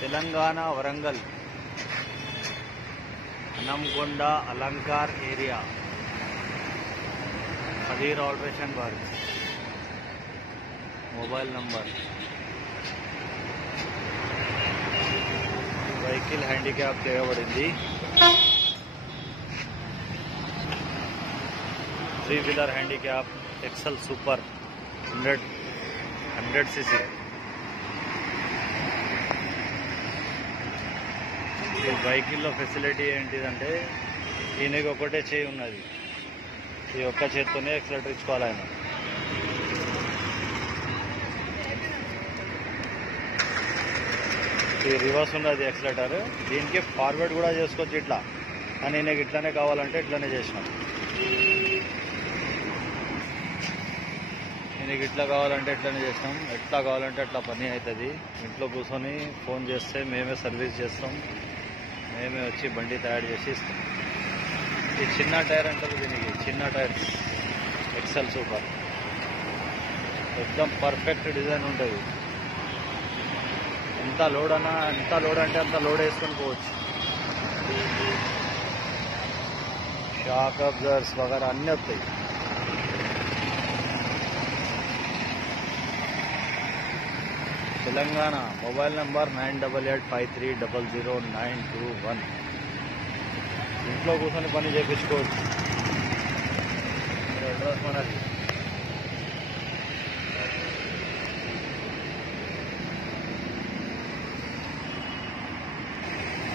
Telangana Warangal Hanamkonda Alankar area Adhir alteration work mobile number vehicle handicap చేయబడింది 3-wheeler handicap XL super 100 cc ఈ వెహికల్లో facility ఏంటిదంటే ఈయనకి ఒకటే చేయి ఉన్నది, ఈ ఒక్క చేత్తోనే ఎక్సలేటర్ ఇచ్చుకోవాలి ఆయన. ఈ రివర్స్ ఉన్నది ఎక్సలేటర్, దీనికి ఫార్వర్డ్ కూడా చేసుకోవచ్చు ఇట్లా, కానీ ఈయనకి ఇట్లానే కావాలంటే ఇట్లానే చేసినాం. ఈయనకి ఇట్లా కావాలంటే ఇట్లానే చేసినాం, ఎట్లా కావాలంటే అట్లా పని అవుతుంది. ఇంట్లో కూర్చొని ఫోన్ చేస్తే మేమే సర్వీస్ చేస్తాం, మేమే వచ్చి బండి తయారు చేసి ఇస్తాం. ఈ చిన్న టైర్ అంటారు దీనికి, చిన్న టైర్ ఎక్సెల్ సూపర్, ఎక్దమ్ పర్ఫెక్ట్ డిజైన్ ఉంటుంది. ఎంత లోడ్ అన్నా, ఎంత లోడ్ అంటే అంత లోడ్ వేసుకొని పోవచ్చు. షాక్ అబ్జర్వర్స్ వగైరా అన్నీ వస్తాయి. Telangana mobile number 9885300921. ఇంట్లో కూర్చొని పని చేయించుకోవచ్చు. అడ్రస్ మనది.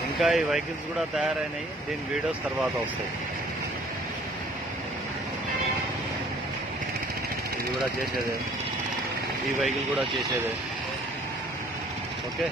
ఇంకా ఈ వెహికల్స్ కూడా తయారైనాయి, దీని వీడియోస్ తర్వాత వస్తాయి. ఇది కూడా చేసేదే, ఈ వెహికల్ కూడా చేసేదే. ఓకే.